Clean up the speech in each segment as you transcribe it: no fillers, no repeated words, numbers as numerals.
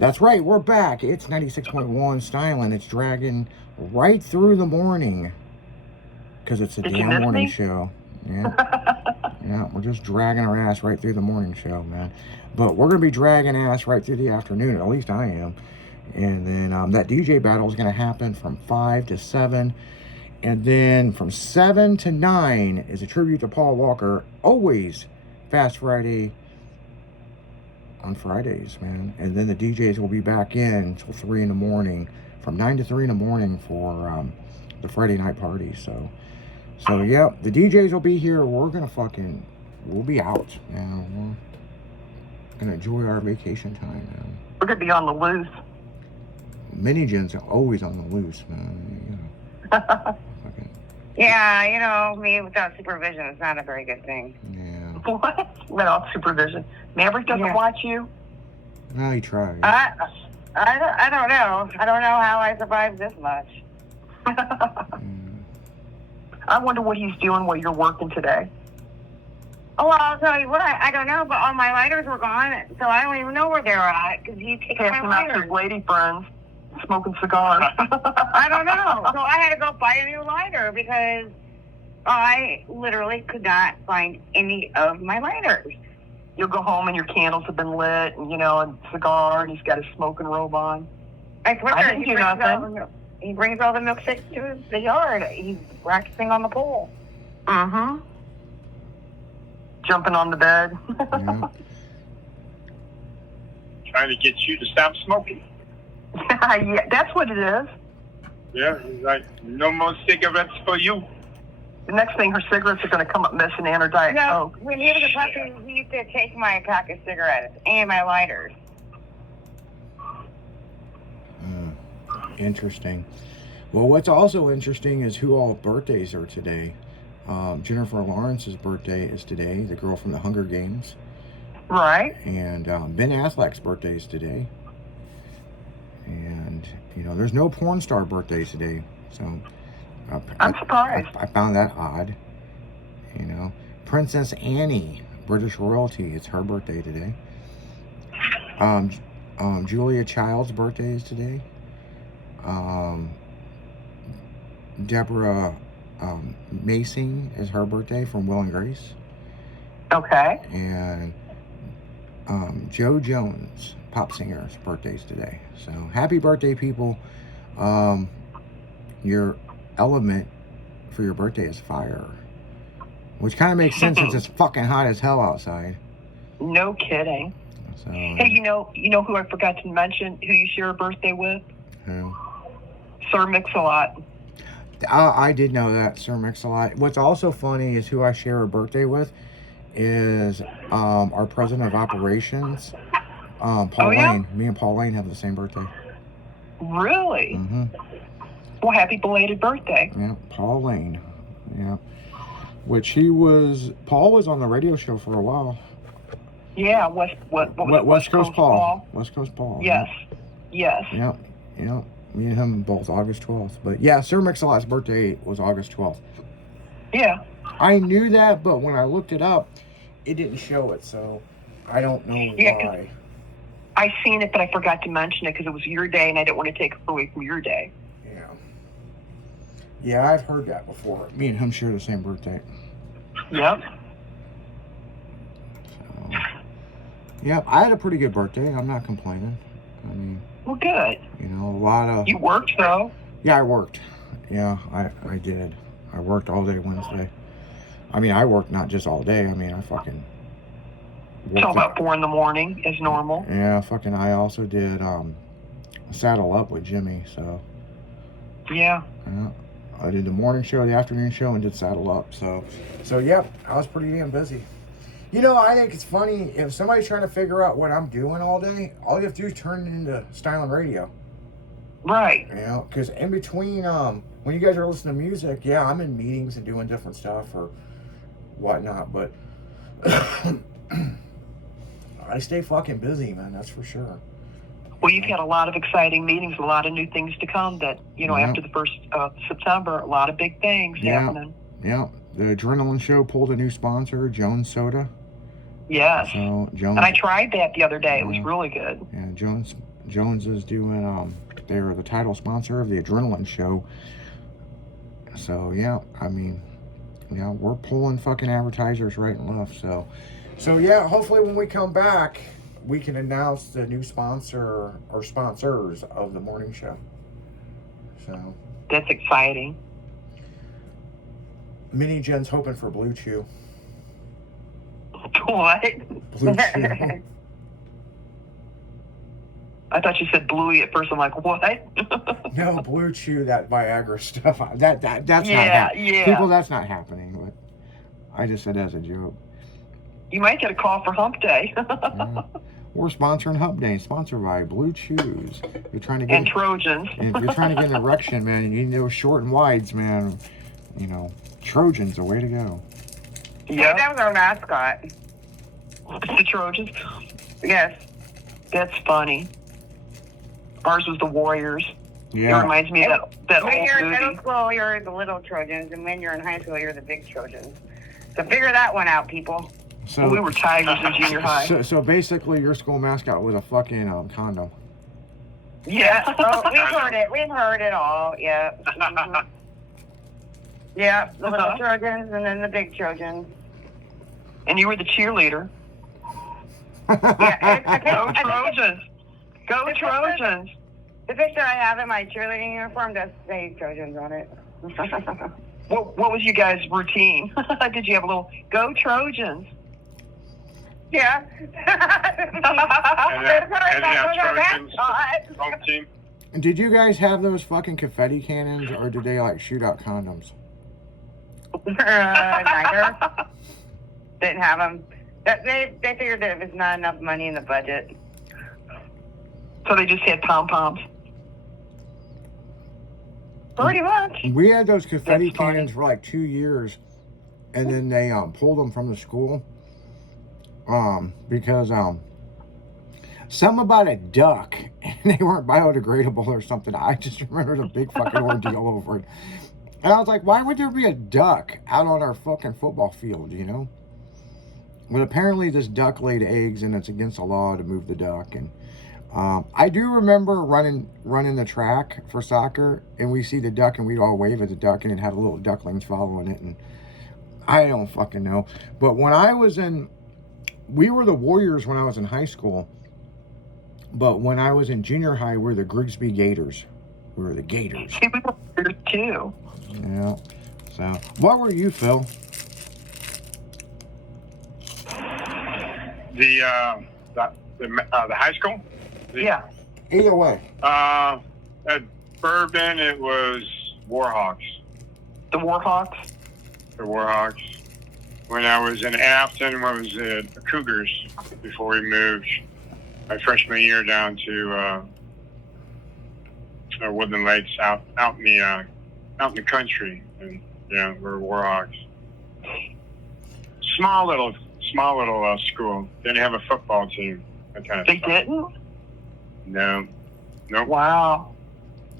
That's right, we're back. It's 96.1 Styling. It's dragging right through the morning. Because it's a Did you damn miss morning me? show. Yeah. Yeah, we're just dragging our ass right through the morning show, man. But we're going to be dragging ass right through the afternoon. At least I am. And then that DJ battle is going to happen from 5 to 7. And then from 7 to 9 is a tribute to Paul Walker. Always Fast Friday on Fridays, man. And then the DJs will be back in until 3 in the morning. From 9 to 3 in the morning for the Friday night party. So yeah, the DJs will be here. We'll be out, man. We're gonna enjoy our vacation time, man. We're gonna be on the loose. Mini Gens are always on the loose, man. Yeah, me without supervision is not a very good thing. Yeah. What? Without supervision. Maverick doesn't watch you? Well, he tried. I don't know. I don't know how I survived this much. I wonder what he's doing while you're working today. Oh, well, I'll tell you what, I don't know, but all my lighters were gone, so I don't even know where they're at, because he takes my Passing out to lighters. his lady friends, smoking cigars. I don't know. So I had to go buy a new lighter, because I literally could not find any of my lighters. You'll go home and your candles have been lit, and, a cigar, and he's got his smoking robe on. I swear, I didn't do nothing. He brings all the milkshakes to the yard. He's practicing on the pole. Mm-hmm. Jumping on the bed. Yeah. Trying to get you to stop smoking. Yeah, that's what it is. Yeah, he's like, no more cigarettes for you. The next thing, her cigarettes are going to come up missing and her Diet Coke. When he was a puppy, he used to take my pack of cigarettes and my lighters. Interesting. Well, what's also interesting is who all birthdays are today. Jennifer Lawrence's birthday is today, the girl from the Hunger Games. Right. And Ben Affleck's birthday is today. And, there's no porn star birthdays today. So I'm surprised. I found that odd. Princess Annie, British royalty, it's her birthday today. Julia Child's birthday is today. Deborah Macing is her birthday from Will and Grace. Okay. And Joe Jones, pop singer's birthday's today. So happy birthday, people. Your element for your birthday is fire, which kind of makes sense since it's fucking hot as hell outside. No kidding. So, hey, you know who I forgot to mention, who you share a birthday with? who? Sir Mix-a-Lot. I did know that, Sir Mix-a-Lot. What's also funny is who I share a birthday with is our president of operations, Paul Lane. Me and Paul Lane have the same birthday. Really? Mm-hmm. Well, happy belated birthday. Yeah, Paul Lane. Yeah. Paul was on the radio show for a while. Yeah, West Coast Paul. West Coast Paul. Yes. Yes. Yeah. Yeah. Me and him both August 12th. But yeah, Sir Mix-a-Lot's birthday was August 12th. Yeah. I knew that, but when I looked it up, it didn't show it, so I don't know why. I seen it, but I forgot to mention it because it was your day, and I didn't want to take away from your day. Yeah. Yeah, I've heard that before. Me and him share the same birthday. Yep. So, yeah, I had a pretty good birthday. I'm not complaining. I mean... Well, good. A lot of... You worked, though. Yeah, I worked. Yeah, I did. I worked all day Wednesday. I mean, I worked not just all day. I mean, I fucking... Till about 4 in the morning, as normal. Yeah, fucking I also did Saddle Up with Jimmy, so... Yeah. I did the morning show, the afternoon show, and did Saddle Up. So yeah, I was pretty damn busy. I think it's funny, if somebody's trying to figure out what I'm doing all day, all you have to do is turn it into Styling Radio. Right. Because in between, when you guys are listening to music, yeah, I'm in meetings and doing different stuff or whatnot, but I stay fucking busy, man, that's for sure. Well, you've had a lot of exciting meetings, a lot of new things to come that, after the 1st of September, a lot of big things happening. Yeah. The Adrenaline Show pulled a new sponsor, Jones Soda. Yes. So Jones. And I tried that the other day. It was Yeah. really good. Yeah, Jones is doing. They're the title sponsor of the Adrenaline Show. So yeah, I mean, yeah, we're pulling fucking advertisers right and left. So yeah, hopefully when we come back, we can announce the new sponsor or sponsors of the morning show. So That's exciting. Mini Jen's hoping for Blue Chew. What? Blue Chew. I thought you said Bluey at first. I'm like, what? No, Blue Chew, that Viagra stuff. That's not Yeah, happening. yeah. People, that's not happening. But I just said as a joke. You might get a call for Hump Day. Yeah. We're sponsoring Hump Day, sponsored by Blue Chews. You're trying to get And Trojans. if you're trying to get an erection, man, and you need those short and wides, man. You know, Trojans, the way to go. Yeah, Yep. that was our mascot. The Trojans. Yes. That's funny. Ours was the Warriors. It Yeah. reminds me of that When old you're in middle movie. school, you're the little Trojans, and when you're in high school, you're the big Trojans. So figure that one out, people. So We were Tigers in junior high. So basically, your school mascot was a fucking condom. Yeah. Oh, we've heard it. We've heard it all. Yeah. Mhm. Yeah, the little Trojans and then the big Trojans. And you were the cheerleader. Yeah, Go Trojans. Go Trojans. The picture I have in my cheerleading uniform does say Trojans on it. What was you guys' routine? Did you have a little Go Trojans? Yeah. Trojans. Home team. Did you guys have those fucking confetti cannons, or did they like shoot out condoms? Neither. Didn't have them. They figured that it was not enough money in the budget. So they just had pom-poms. Pretty much. We had those confetti That's funny. cannons for like 2 years, and then they pulled them from the school because something about a duck, and they weren't biodegradable or something. I just remember the big fucking ordeal over it. And I was like, why would there be a duck out on our fucking football field, you know? But apparently this duck laid eggs, and it's against the law to move the duck. And I do remember running the track for soccer, and we see the duck, and we'd all wave at the duck, and it had little ducklings following it. And I don't fucking know. But when I was we were the Warriors when I was in high school. But when I was in junior high, we were the Grigsby Gators. We were the Gators. See, we were there too. Yeah. So, what were you, Phil? The high school. Yeah. Either way. At Bourbon, it was Warhawks. The Warhawks. The Warhawks. When I was in Afton, what was it? The Cougars. Before we moved my freshman year down to Woodland Lakes, out in the country, and yeah, we're Warhawks. Small little school. Didn't have a football team. That kind of They stuff. didn't? No. Nope. Wow.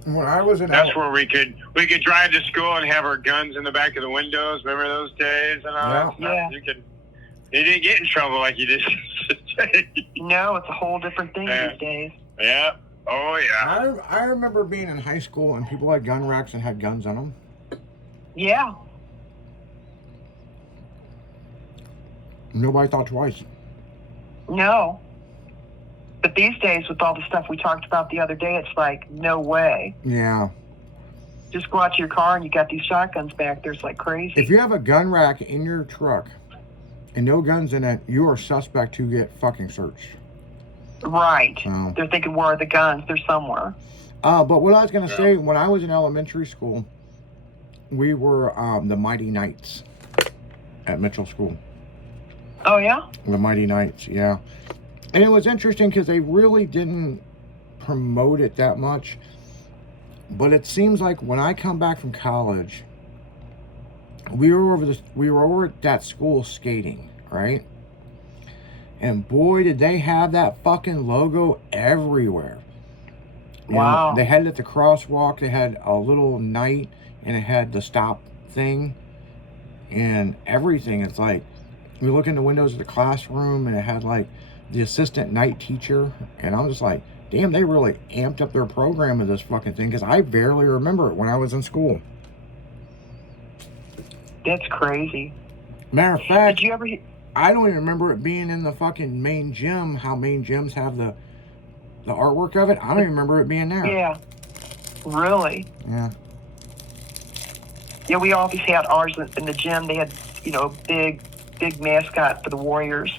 When I was in That's where we could drive to school and have our guns in the back of the windows. Remember those days and all that stuff? Yeah. You didn't get in trouble like you did today. No, it's a whole different thing Yeah. these days. Yeah. Oh yeah. I remember being in high school and people had gun racks and had guns on them. Yeah. Nobody thought twice. No. But these days, with all the stuff we talked about the other day, it's like, no way. Yeah. Just go out to your car and you got these shotguns back there. It's like crazy. If you have a gun rack in your truck and no guns in it, you are suspect to get fucking searched. Right. Oh. They're thinking, where are the guns? They're somewhere. But what I was going to say, when I was in elementary school, we were the Mighty Knights at Mitchell School. Oh, yeah? The Mighty Knights, yeah. And it was interesting because they really didn't promote it that much. But it seems like when I come back from college, we were over at that school skating, right? And boy, did they have that fucking logo everywhere. You Wow. know, they had it at the crosswalk. They had a little knight, and it had the stop thing and everything. It's like, you look in the windows of the classroom, and it had like the assistant night teacher, and I'm just like, damn, they really amped up their program of this fucking thing, because I barely remember it when I was in school. That's crazy. Matter of fact, Did you ever? I don't even remember it being in the fucking main gym, how main gyms have the artwork of it. I don't even remember it being there. Yeah. Really? Yeah. Yeah, we always had ours in the gym. They had, you know, a big mascot for the Warriors.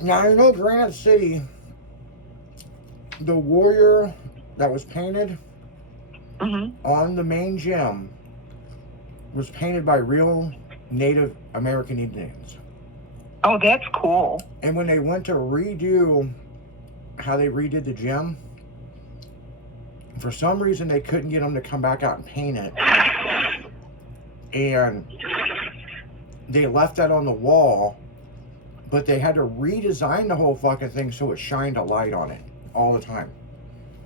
Now, I know Granite City, the warrior that was painted on the main gym was painted by real Native American Indians. Oh, that's cool. And when they went to redo how they redid the gym, for some reason they couldn't get them to come back out and paint it. And they left that on the wall, but they had to redesign the whole fucking thing so it shined a light on it all the time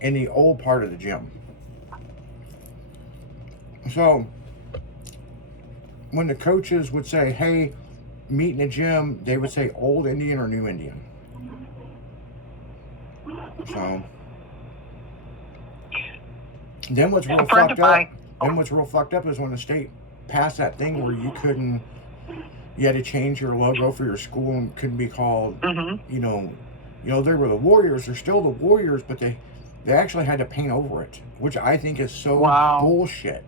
in the old part of the gym. So when the coaches would say, hey, meet in the gym, they would say old Indian or new Indian. So then what's real fucked up, is when the state passed that thing where you had to change your logo for your school and couldn't be called, you know, they were the Warriors. They're still the Warriors, but they actually had to paint over it, which I think is so bullshit.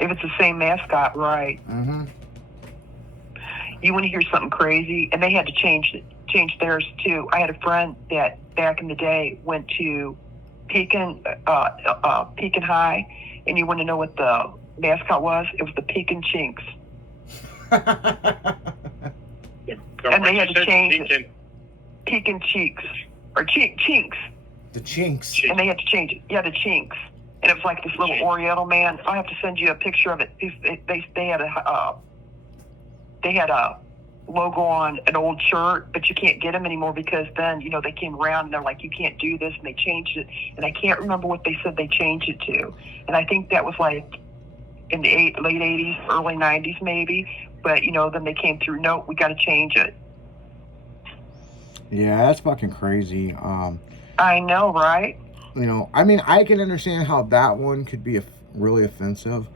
If it's the same mascot, right? You want to hear something crazy? And they had to change theirs too. I had a friend that back in the day went to Pekin High, and you want to know what the mascot was? It was the Pekin Chinks. And they had to change it. Pekin Cheeks. Or Chinks. The Chinks. And they had to change it. Yeah, the Chinks. And it was like this little Oriental man. I'll have to send you a picture of it. They had a logo on an old shirt, but you can't get them anymore because then, you know, they came around and they're like, you can't do this, and they changed it. And I can't remember what they said they changed it to. And I think that was like in the late 80s, early 90s maybe. But, you know, then they came through, no, we got to change it. Yeah, that's fucking crazy. I know, right? You know, I mean, I can understand how that one could be really offensive.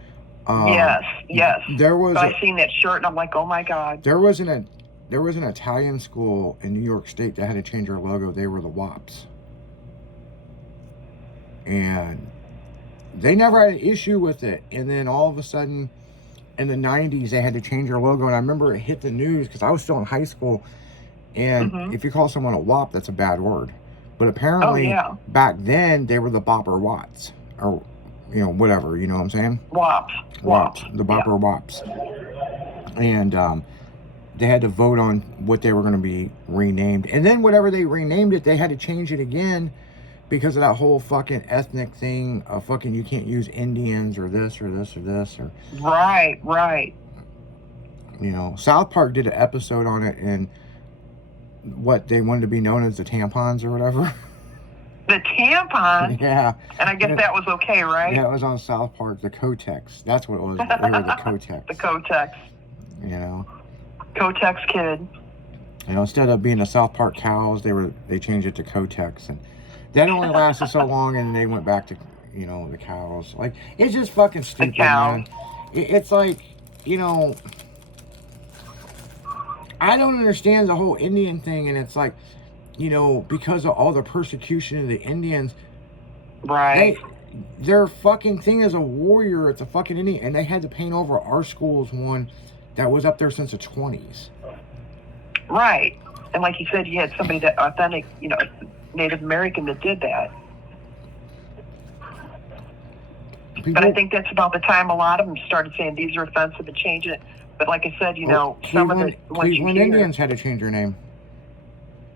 Yes. I seen that shirt and I'm like, oh my God. There was an Italian school in New York State that had to change their logo. They were the Wops. And they never had an issue with it. And then all of a sudden, in the 90s, they had to change their logo. And I remember it hit the news because I was still in high school. And if you call someone a Wop, that's a bad word. But apparently, back then, they were the Bopper Watts. Or, you know, whatever, you know what I'm saying? Wops. The Bopper Wops. And they had to vote on what they were going to be renamed. And then whatever they renamed it, they had to change it again because of that whole fucking ethnic thing of fucking you can't use Indians or this or this or this. Or Right. You know, South Park did an episode on it, and what they wanted to be known as the tampons or whatever. The tampon? Yeah. And I guess that was okay, right? Yeah, it was on South Park, the Kotex. That's what it was. They were the Kotex. The Kotex. You know? Kotex kid. You know, instead of being the South Park cows, they changed it to Kotex. And that only lasted so long, and they went back to, you know, the cows. Like, it's just fucking stupid, man. It's like, you know, I don't understand the whole Indian thing, and it's like, you know, because of all the persecution of the Indians, right? Their fucking thing is a warrior. It's a fucking Indian, and they had to paint over our school's one that was up there since the 20s. Right, and like you said, you had somebody that authentic, you know, Native American that did that. But I think that's about the time a lot of them started saying these are offensive and changing it. But like I said, you know, some of the ones you hear, Indians had to change their name.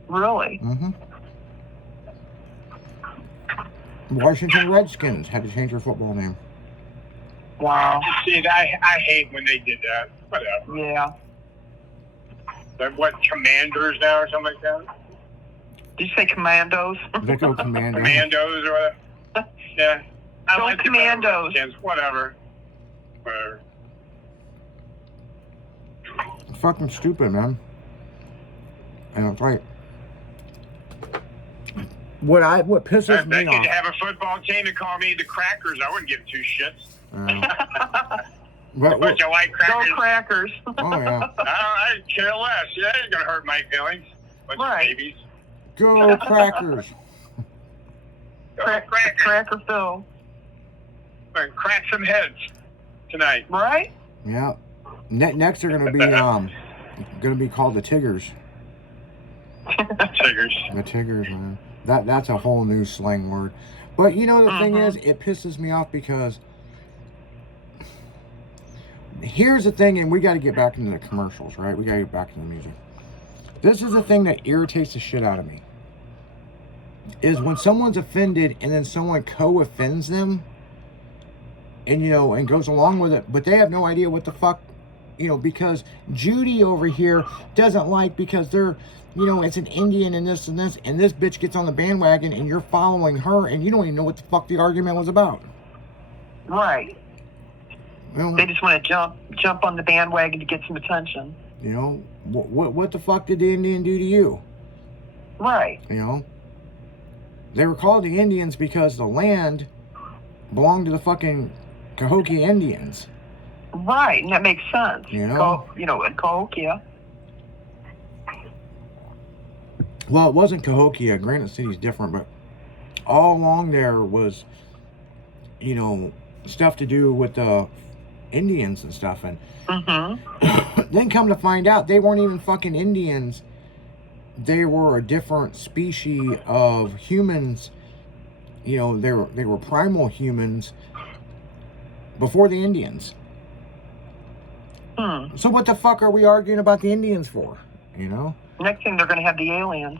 Really? Washington Redskins had to change their football name. Wow. See, I hate when they did that. Whatever. Yeah. Like what, Commanders now or something like that? Did you say Commandos? They go Commandos. Commandos or whatever. Yeah. Go Commandos. Whatever. fucking stupid, man. And it's like, what pisses If me they could off. have a football team to call me the Crackers, I wouldn't give two shits. But, But you like Go Crackers? Crackers. oh yeah, I'd care less. Yeah, it ain't gonna hurt my feelings. Bunch Right. of babies. go Crackers. Go Crackers. Cracker Phil. And crack some heads tonight. Right? Yeah. Next they're gonna be called the Tiggers. Tigers. The Tiggers, man. That's a whole new slang word. But you know the thing Mhm. is, it pisses me off because here's the thing, and we got to get back into the commercials, right? We got to get back into the music. This is the thing that irritates the shit out of me. Is when someone's offended and then someone co-offends them, and and goes along with it, but they have no idea what the fuck, because Judy over here doesn't like because they're, it's an Indian and this, and this bitch gets on the bandwagon and you're following her and you don't even know what the fuck the argument was about. Right. They just want to jump on the bandwagon to get some attention. What the fuck did the Indian do to you? Right. They were called the Indians because the land belonged to the fucking Cahokia Indians. Right, and that makes sense. In Cahokia. Well, it wasn't Cahokia. Granite City's different, but all along there was, stuff to do with the Indians and stuff. And then come to find out, they weren't even fucking Indians. They were a different species of humans. They were primal humans before the Indians. So what the fuck are we arguing about the Indians for? Next thing, they're going to have the aliens.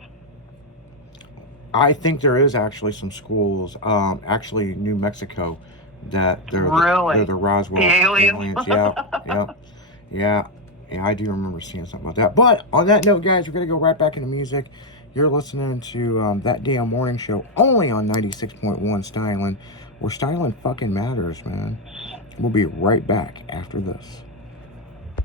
I think there is actually some schools, actually New Mexico, that they're the Roswell The aliens? Yeah, I do remember seeing something about that. But on that note, guys, we're going to go right back into music. You're listening to That Damn Morning Show, only on 96.1 Styling, where styling fucking matters, man. We'll be right back after this.